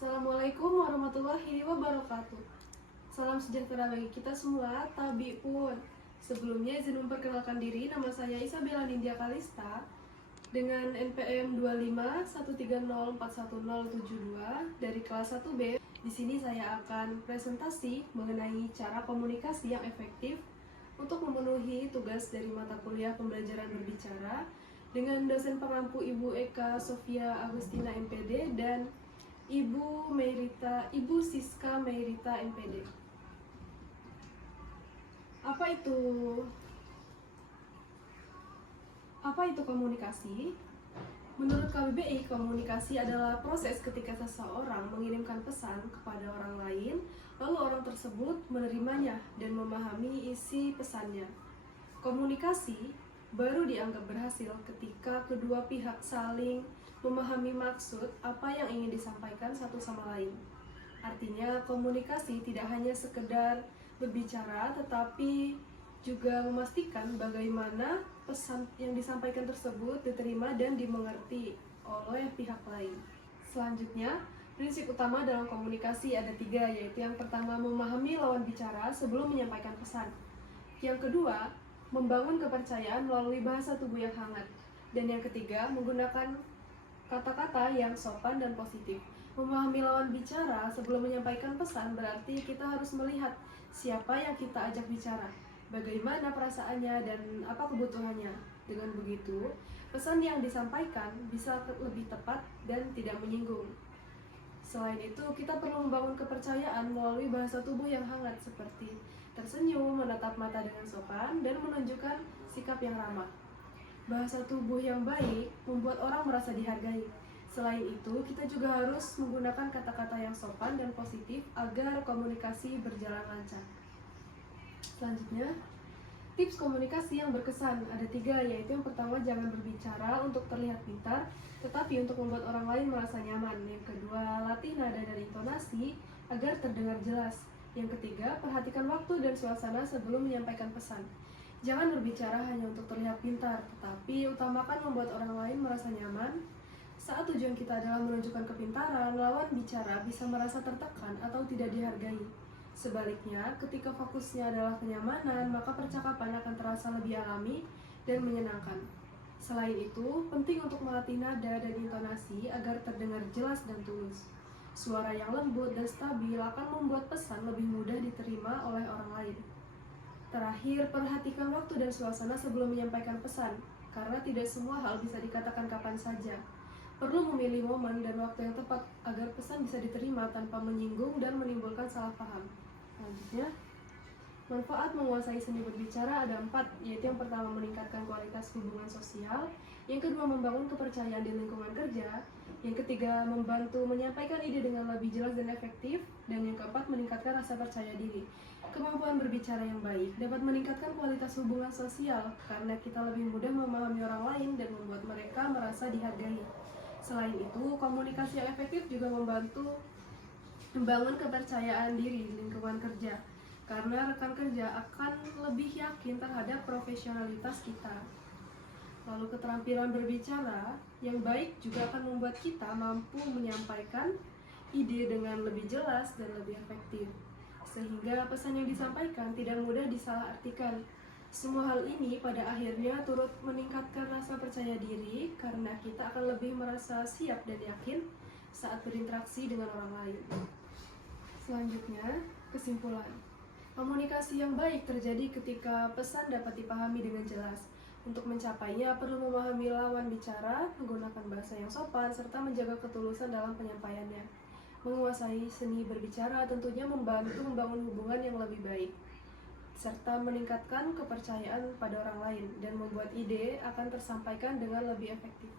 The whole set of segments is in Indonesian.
Assalamualaikum warahmatullahi wabarakatuh. Salam sejahtera bagi kita semua, tabi pun. Sebelumnya izin memperkenalkan diri, nama saya Isabella Nindya Kalista dengan NPM 25130411072 dari kelas 1B. Di sini saya akan presentasi mengenai cara komunikasi yang efektif untuk memenuhi tugas dari mata kuliah pembelajaran berbicara dengan dosen pengampu Ibu Eka Sofia Agustina MPD dan Ibu Siska Meirita MPD. Apa itu komunikasi? Menurut KBBI, komunikasi adalah proses ketika seseorang mengirimkan pesan kepada orang lain, lalu orang tersebut menerimanya dan memahami isi pesannya. Komunikasi baru dianggap berhasil ketika kedua pihak saling memahami maksud apa yang ingin disampaikan satu sama lain. Artinya, komunikasi tidak hanya sekedar berbicara, tetapi juga memastikan bagaimana pesan yang disampaikan tersebut diterima dan dimengerti oleh pihak lain. Selanjutnya, prinsip utama dalam komunikasi ada 3, yaitu yang pertama, memahami lawan bicara sebelum menyampaikan pesan. Yang kedua, membangun kepercayaan melalui bahasa tubuh yang hangat. Dan yang ketiga, menggunakan kata-kata yang sopan dan positif. Memahami lawan bicara sebelum menyampaikan pesan berarti kita harus melihat siapa yang kita ajak bicara, bagaimana perasaannya dan apa kebutuhannya. Dengan begitu, pesan yang disampaikan bisa lebih tepat dan tidak menyinggung. Selain itu, kita perlu membangun kepercayaan melalui bahasa tubuh yang hangat seperti tersenyum, menatap mata dengan sopan, dan menunjukkan sikap yang ramah. Bahasa tubuh yang baik membuat orang merasa dihargai. Selain itu, kita juga harus menggunakan kata-kata yang sopan dan positif agar komunikasi berjalan lancar. Selanjutnya, tips komunikasi yang berkesan ada 3, yaitu yang pertama, jangan berbicara untuk terlihat pintar, tetapi untuk membuat orang lain merasa nyaman. Yang kedua, latih nada dan intonasi agar terdengar jelas. Yang ketiga, perhatikan waktu dan suasana sebelum menyampaikan pesan. Jangan berbicara hanya untuk terlihat pintar, tetapi utamakan membuat orang lain merasa nyaman. Saat tujuan kita adalah menunjukkan kepintaran, lawan bicara bisa merasa tertekan atau tidak dihargai. Sebaliknya, ketika fokusnya adalah kenyamanan, maka percakapan akan terasa lebih alami dan menyenangkan. Selain itu, penting untuk melatih nada dan intonasi agar terdengar jelas dan tulus. Suara yang lembut dan stabil akan membuat pesan lebih mudah diterima oleh orang lain. Terakhir, perhatikan waktu dan suasana sebelum menyampaikan pesan, karena tidak semua hal bisa dikatakan kapan saja. Perlu memilih momen dan waktu yang tepat agar pesan bisa diterima tanpa menyinggung dan menimbulkan salah paham. Selanjutnya, manfaat menguasai seni berbicara ada 4, yaitu yang pertama, meningkatkan kualitas hubungan sosial, yang kedua, membangun kepercayaan di lingkungan kerja, yang ketiga, membantu menyampaikan ide dengan lebih jelas dan efektif, dan yang keempat, meningkatkan rasa percaya diri. Kemampuan berbicara yang baik dapat meningkatkan kualitas hubungan sosial karena kita lebih mudah memahami orang lain dan membuat mereka merasa dihargai. Selain itu, komunikasi yang efektif juga membantu membangun kepercayaan diri di lingkungan kerja, karena rekan kerja akan lebih yakin terhadap profesionalitas kita. Lalu, keterampilan berbicara yang baik juga akan membuat kita mampu menyampaikan ide dengan lebih jelas dan lebih efektif, sehingga pesan yang disampaikan tidak mudah disalahartikan. Semua hal ini pada akhirnya turut meningkatkan rasa percaya diri karena kita akan lebih merasa siap dan yakin saat berinteraksi dengan orang lain. Selanjutnya, kesimpulan. Komunikasi yang baik terjadi ketika pesan dapat dipahami dengan jelas. Untuk mencapainya, perlu memahami lawan bicara, menggunakan bahasa yang sopan, serta menjaga ketulusan dalam penyampaiannya. Menguasai seni berbicara tentunya membantu membangun hubungan yang lebih baik, serta meningkatkan kepercayaan pada orang lain, dan membuat ide akan tersampaikan dengan lebih efektif.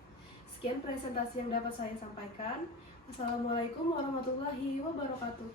Sekian presentasi yang dapat saya sampaikan. Wassalamualaikum warahmatullahi wabarakatuh.